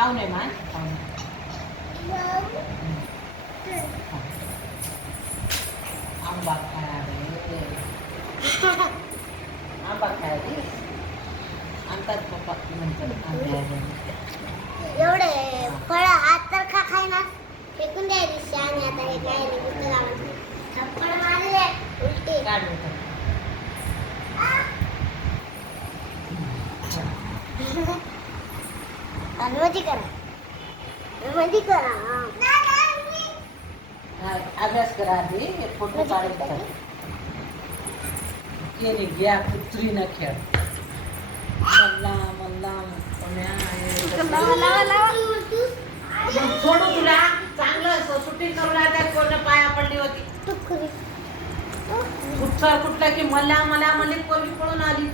खाऊ नये मान खाऊ नये आंबा खाया रे आंबा खाया रे आणतात पप्पा नंतर एवढे फळ हात तर खाय ना फेकून द्यायची आणि आता हे काय नाही कुठं लावायचं थप्पड मारले उलटी काढ अनुमती करा अनुमती करा अभ्यास करा आधी फोटो काढत केली घ्या कुत्री न खेळ मल्ला मल्ला सोडू तुला चांगलं सुट्टी करून आता कोण पाया पडली होती कुठला की मला मला म्हणजे कोणी पळून आली